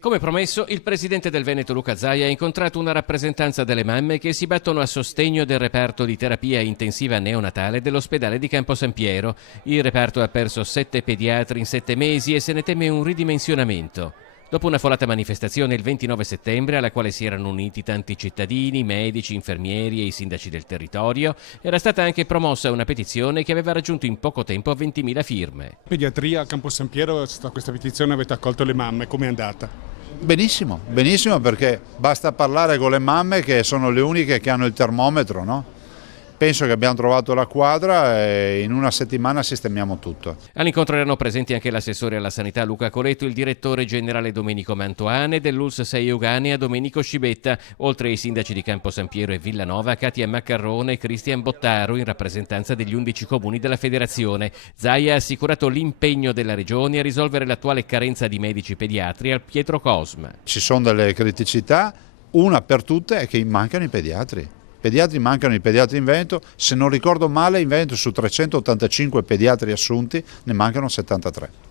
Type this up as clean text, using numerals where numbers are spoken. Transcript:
Come promesso, il presidente del Veneto Luca Zaia ha incontrato una rappresentanza delle mamme che si battono a sostegno del reparto di terapia intensiva neonatale dell'ospedale di Campo San Piero. Il reparto ha perso 7 pediatri in 7 mesi e se ne teme un ridimensionamento. Dopo una folata manifestazione il 29 settembre, alla quale si erano uniti tanti cittadini, medici, infermieri e i sindaci del territorio, era stata anche promossa una petizione che aveva raggiunto in poco tempo 20.000 firme. Pediatria a Campo San Piero, questa petizione avete accolto le mamme, com'è andata? Benissimo, benissimo, perché basta parlare con le mamme che sono le uniche che hanno il termometro, no? Penso che abbiamo trovato la quadra e in una settimana sistemiamo tutto. All'incontro erano presenti anche l'assessore alla sanità Luca Coletto, il direttore generale Domenico Mantoane, dell'ULSS 6 Euganea Domenico Scibetta, oltre ai sindaci di Campo San Piero e Villanova Katia Maccarrone e Cristian Bottaro in rappresentanza degli 11 comuni della federazione. Zaia ha assicurato l'impegno della regione a risolvere l'attuale carenza di medici pediatri al Pietro Cosma. Ci sono delle criticità, una per tutte è che mancano i pediatri. Mancano i pediatri in Veneto, se non ricordo male in Veneto su 385 pediatri assunti ne mancano 73.